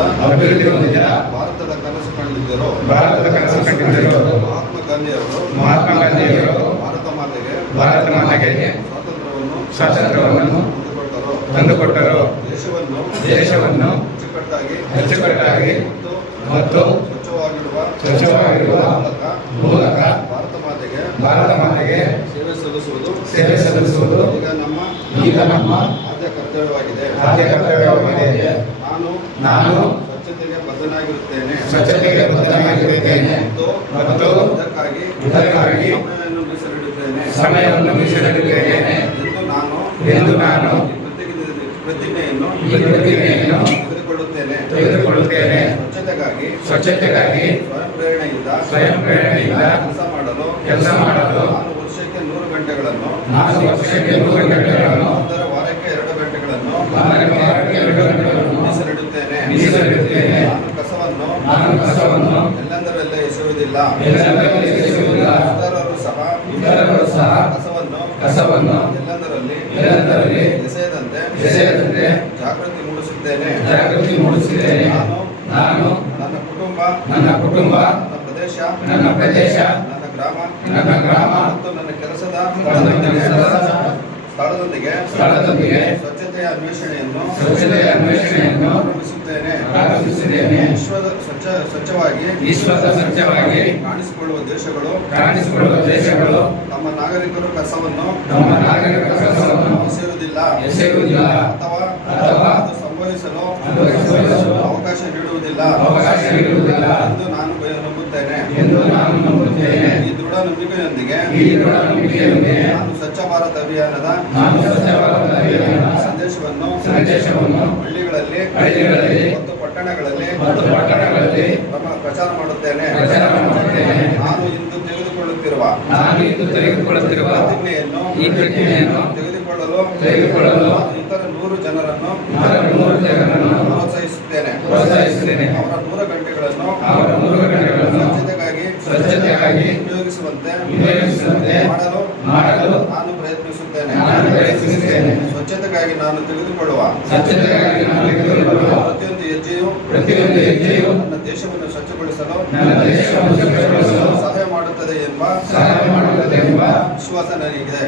ಹೊಂದಿದ ಭಾರತದ ಕನಸು ಕಂಡಿದ್ದರು ಮಹಾತ್ಮ ಗಾಂಧಿಯವರು ಭಾರತ ಮಾತೆಗೆ ಸ್ವಾತಂತ್ರ್ಯವನ್ನು ತಂದುಕೊಟ್ಟರು. ದೇಶವನ್ನು ಅಚ್ಚುಕಟ್ಟಾಗಿ ಮತ್ತು ಸ್ವಚ್ಛವಾಗಿರುವ ಮೂಲಕ ಭಾರತ ಮಾತೆಗೆ ಸೇವೆ ಸಲ್ಲಿಸುವುದು ಈಗ ನಮ್ಮ ಆದ್ಯ ಕರ್ತವ್ಯವಾಗಿದೆ. ನಾನು ಸ್ವಚ್ಛತೆಗೆ ಬದ್ಧನಾಗಿರುತ್ತೇನೆ ಮತ್ತು ಇದಕ್ಕಾಗಿ ಸಮಯವನ್ನು ಮೀಸಲಿಡುತ್ತೇನೆ ಎಂದು ನಾನು ಪ್ರತಿಜ್ಞೆಯನ್ನು ತೆಗೆದುಕೊಳ್ಳುತ್ತೇನೆ. ಸ್ವಚ್ಛತೆಗಾಗಿ ಸ್ವಯಂ ಪ್ರೇರಣೆಯಿಂದ ಕೆಲಸ ಮಾಡಲು ನಾನು ವರ್ಷಕ್ಕೆ 100 ಗಂಟೆಗಳನ್ನು ಅದರ ವಾರಕ್ಕೆ 2 ಗಂಟೆಗಳನ್ನು ಮೀಸಲಿಡುತ್ತೇನೆ. ನಾನು ಕಸವನ್ನು ಎಲ್ಲೆಂದರಲ್ಲೇ ಎಸೆಯುವುದಿಲ್ಲ. ಇತರರು ಸಹ ಕಸವನ್ನು ಎಲ್ಲೆಂದರಲ್ಲಿ ಎಸೆಯದಂತೆ ಜಾಗೃತಿ ಮೂಡಿಸುತ್ತೇನೆ. ನಾನು ನನ್ನ ಕುಟುಂಬ ನನ್ನ ಪ್ರದೇಶ ನನ್ನ ಗ್ರಾಮ ಮತ್ತು ನನ್ನ ಕೆಲಸದ ಸ್ಥಳದೊಂದಿಗೆ ಸ್ವಚ್ಛತೆಯ ಅನ್ವೇಷಣೆಯನ್ನು ಪ್ರಾರಂಭಿಸುತ್ತೇನೆ. ಸ್ವಚ್ಛವಾಗಿ ಕಾಣಿಸಿಕೊಳ್ಳುವ ದೇಶಗಳು ತಮ್ಮ ನಾಗರಿಕರು ಕಸವನ್ನು ಎಸೆಯುವುದಿಲ್ಲ ಅಥವಾ ಅದು ಸಂಭವಿಸಲು ಅವಕಾಶ ನೀಡುವುದಿಲ್ಲ ಎಂದು ನಾನು ನಂಬುತ್ತೇನೆ. ಈ ದೃಢ ನಂಬಿಕೆಯೊಂದಿಗೆ ನಾನು ಸ್ವಚ್ಛ ಭಾರತ ಅಭಿಯಾನದ ಸಂದೇಶವನ್ನು ಹಳ್ಳಿಗಳಲ್ಲಿ ಮತ್ತು ಪಟ್ಟಣಗಳಲ್ಲಿ ಪ್ರಚಾರ ಮಾಡುತ್ತೇನೆ. ನಾನು ಇಂದು ತೆಗೆದುಕೊಳ್ಳುತ್ತಿರುವ ಪ್ರತಿಜ್ಞೆಯನ್ನು ತೆಗೆದುಕೊಳ್ಳಲು ಇತರ 100 ಜನರನ್ನು ಪ್ರೋತ್ಸಾಹಿಸುತ್ತೇನೆ. ಅವರ 100 ಗಂಟೆಗಳನ್ನು ಸ್ವಚ್ಛತೆಗಾಗಿ ವಿನಿಯೋಗಿಸುವಂತೆ ಮಾಡಲು ನಾನು ಪ್ರಯತ್ನಿಸುತ್ತೇನೆ. ಸ್ವಚ್ಛತೆಗಾಗಿ ನಾನು ತೆಗೆದುಕೊಳ್ಳುವ ಪ್ರತಿಯೊಂದು ಹೆಜ್ಜೆಯು ನನ್ನ ದೇಶವನ್ನು ಸ್ವಚ್ಛಗೊಳಿಸಲು ಸಹಾಯ ಮಾಡುತ್ತದೆ ಎಂಬ ವಿಶ್ವಾಸ ನನಗಿದೆ.